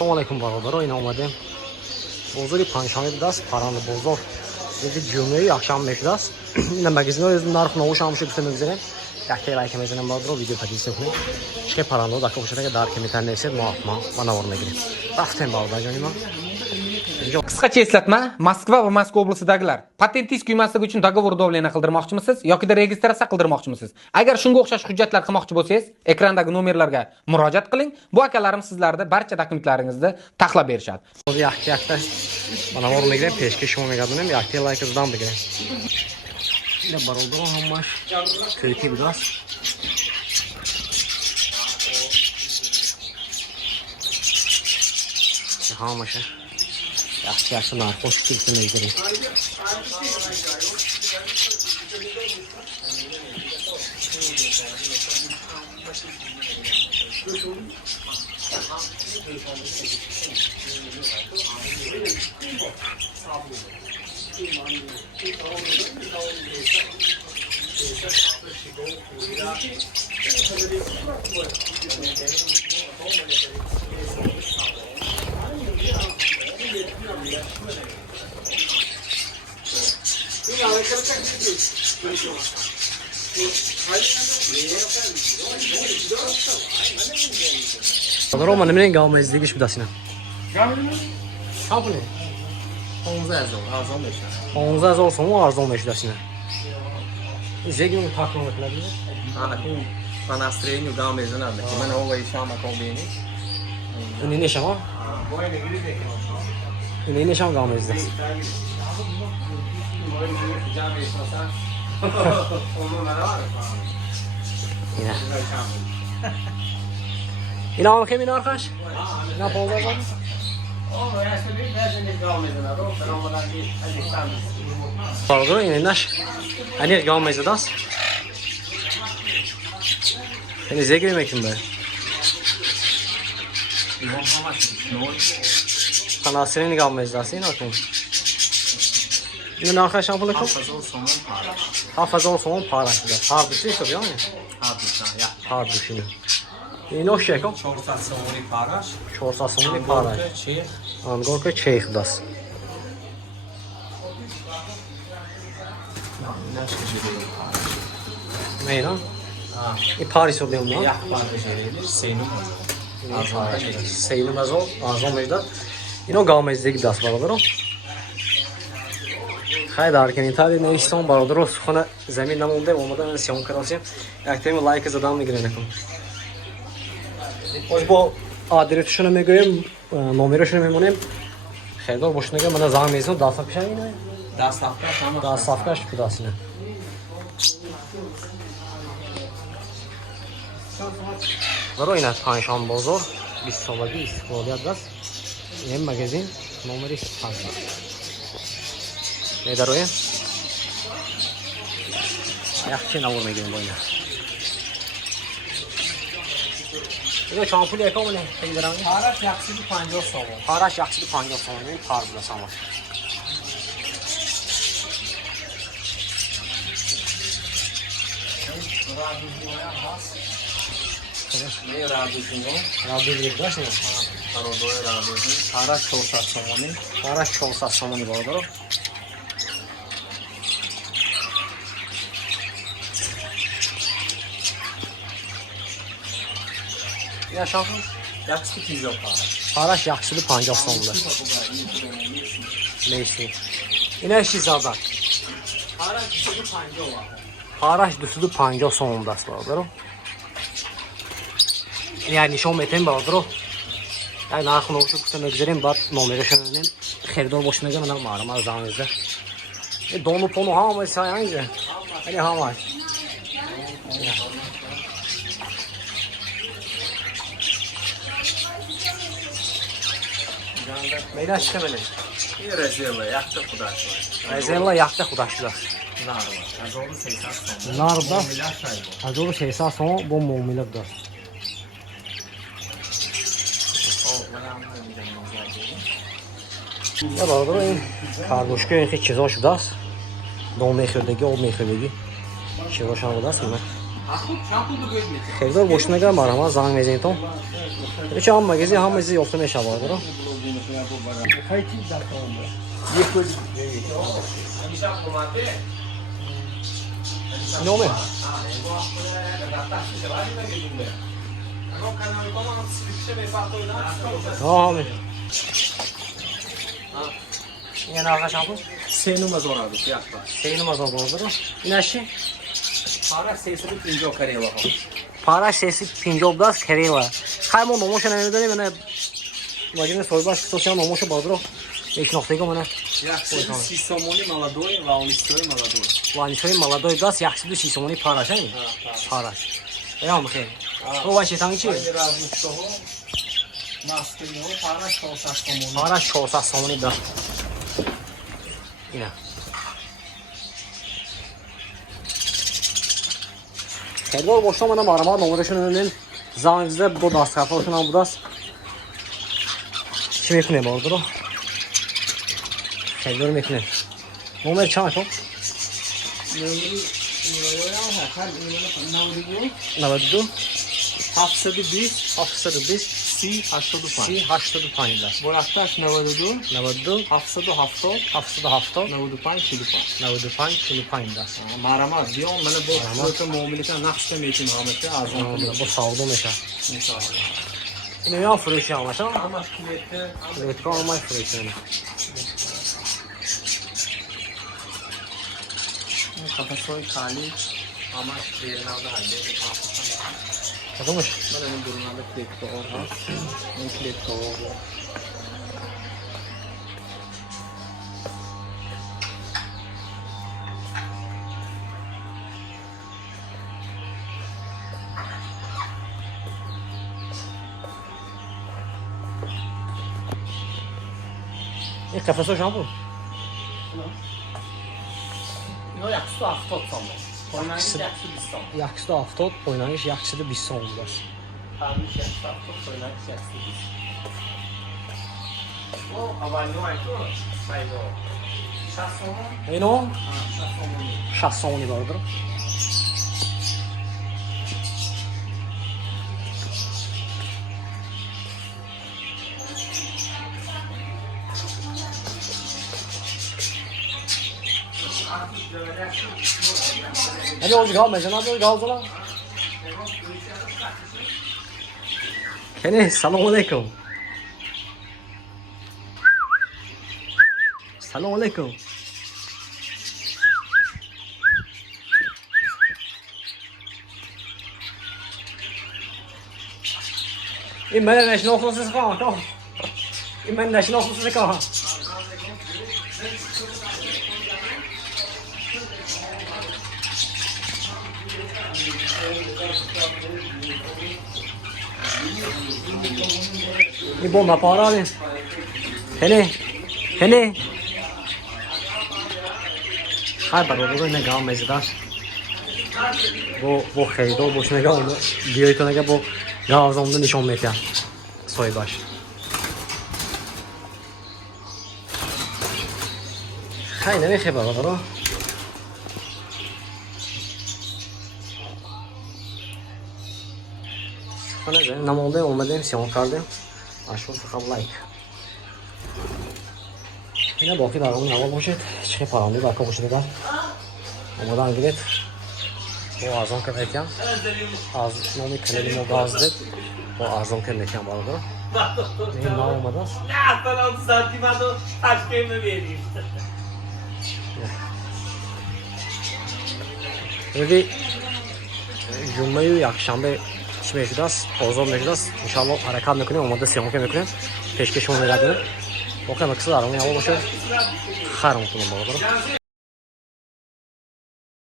Assalomu alaykum barodalar, oyuna omadim. Bozori panshami dast paranda bozor. Dedi cümleyi akşam meşdas. Yine magazin özün narxını oşamışı bütün üzere. Yakti like mezinden barodalar video padisi okuyun. Şey paranda dakika boşata dar kemitan neyse muafma bana oruna girin. Raftem barodalar canım. Qisqacha eslatma, Moskva va Moskva oblasidagilar patentingiz kuymasligi uchun dogovor davlena qildirmoqchimisiz yoki registratsiya qildirmoqchimisiz? Agar shunga o'xshash hujjatlar qilmoqchi bo'lsangiz, ekrandagi nomerlarga murojaat qiling. Bu akalarim sizlarda barcha dokumentlaringizni taxlab berishadi. Yakti bana oruna girin. Peşke şomu gadınım. Yakti like izdan girin. Yine barodalar hammaş. Köyki biraz. Hammaşa. Yaxşı narxoş kilsini girin. Roma ne bileyim gavme izleyiş bir dasına. Ha bu ne? 15 olsun o arzon 15 dasına. Zegin takım etmedi. Ana com para настроение dá mesmo nada. Que mano vai chamar com bem. Ne şama? Ne şama gavme izleyiş. Yine. Yine ama kimin arkadaş? Ne yapalım? Pardon, yine naş. Hani gavmeyze das. Seni zegri mekin be. Kanasını gavmeyze das. Yine bakayım. Yine arkadaş yapalım. Hafız olsun parası da. Hafız değil tabii yani. Hafız şimdi. Yine o şey kom. Çorsasyonu paraş. Angorka Çeyh das. Ne lan? Paris oluyor mu? Seynu mazol, azon mecda. Yine o gavmezde das baralar o. Haydi arken İtalya ne işten baralar o. Sonra zemin namında olmadan siyon karasıyım. Yaktığımı like adamla girene kom. Hoş bu adresi şuna mı göreyim, numara şuna mı moneyim. Xeyr, boşuna gel bana zam mezun daha bir şey yine. Daha safka şu dasına. Var oynat panşam bozor. Biz sobadı istifadə das. Yem magazin numara fazla. Ne dar oyun? Yaxşı navurma gelin boyuna. Yine şampul yakamı ne? Paraş yaxşı bir 50 so'm. Paraş yaxşı 50 so'm. Ne tarzda sama. Ne radyosun o? Radyo bilirdaş mı? Parodoya radyosun. Paraş çolsasyonu. Paraş çolsasyonu baralar. Ya şampul Yaxşı 200 paraş. Paraş yaxşı 50 so'mda. Neyse. Yine şizadan. Paraş yaxşı 50 var. Paraş düşüdü 50 so'mda baralar. Yani nişan meten baralar o. Yani narxını oşu kutan ögzerim bat numara şönünün xeridor boşuna gelmeden mağaram arzanızda. Donu ponu hamay sayanca. Hani hamay. Meydan çıkamene. İyi rezerva yaxşı xudaş var. Rezerva yaxda xudaşlar. Nar var. Azolu 80 so'm. Narda. Milyar şey bu. Azolu 80 so'm bu mu'minat da. Ya baralar این کارگوشکه این خیلی چیزا شده است. دو میخوردگی، آب میخوردگی. چیزاش هم بوده است. خیلی boşuna gelme ama zan mezun tam. Hiç amma gezi hamısı yoksa meşe vardır. Ne oluyor? Tamam. Yine ağaç yapın. Senu mazorado, yapma. Şeyini mazal vardır. İnaşı. Para sesini pinci o kareye bakalım. Para sesi Pinjobdas Kerala. Kaymon nomoşa nerede ne bana. Vagine soybaş sosyal nomoşa vardır. İlk noktayı bana. Yaxşı sisomoni maladoy ve onistoy maladoy. Vanisoy maladoy gas yaxşı bir sisomoni para şey mi? Para. Eyvallah bakayım. Bu var şeytan içi. Hayır razı toho. Maskino para şolsa somoni. Para şolsa somoni da. Yine. Kedvar boşlamadan arama nomoşun önünden zanizde bu das kafa şuna bu das. Şimdi ne vardır o? Kedvar mekne. Nomer çan çok. Navadu. Hafsadu bis, Hafsadu biz. si haştadu pan. Si haştadu panida. Boraktaş navadudu, Navadu. hafsadu hafto, Hafsadu hafta. navadu pan çilu pan. Navadu pan çili panida. Marama diyor bana bu kötü muamelete nakşe metin Ahmet'e azam. Bu savdu meşa. İnşallah. Yine yan fırışı almış ama. Ama kuvvette Evet kalmay fırışı yani. kafasoy kali ama yerin aldı halde. Takılmış. Ben onun durumunda klepto orada. Ben klepto orada. İlk kafası hocam bu. Yok yaksı haftot tamam. Oynayış yaksı biz tamam. Yaxşı da avtod, oynayış yaxşı da biz sonlar. Kalmış yaksı haftot oynayış yaksı biz. O havalini var ki o. Saydı o. Şahsonu. Eyno, Şahsonu. şahsoni vardır. Hadi oldu kalmayacaksın, hadi kaldı lan. Kene, selamun aleyküm. Selamun aleyküm. İmmen neşne olsun siz kalın, tamam. İmmen neşne olsun siz kalın. Bir bomba para abi. Hene. Hay baro ne gav mezda. Bu xeydo boşuna kaldı. Diyor ki bu gavzonda nişan metya. Soybaş. Hay ne xeber var o? Ana namolda olmadı sen kaldı. Aşağı faqat like. Yine bakı da onun hava boşet. Çıkıp paramlı bakı boşuna da. Amadan gidet. Bu azam kadar az nomi kanalim o gazdı. O azam kadar balığı. Ne olmadı? Ya sana 30 santim adı taş kemle vereyim. Ve cümleyi akşam ve mevcudas, ozon mevcudas. İnşallah hareket mekune olmadı siyah mekune. Peşkeş onu verdi. O kadar kısa aramı hava boşet. Xar mutlu balığı.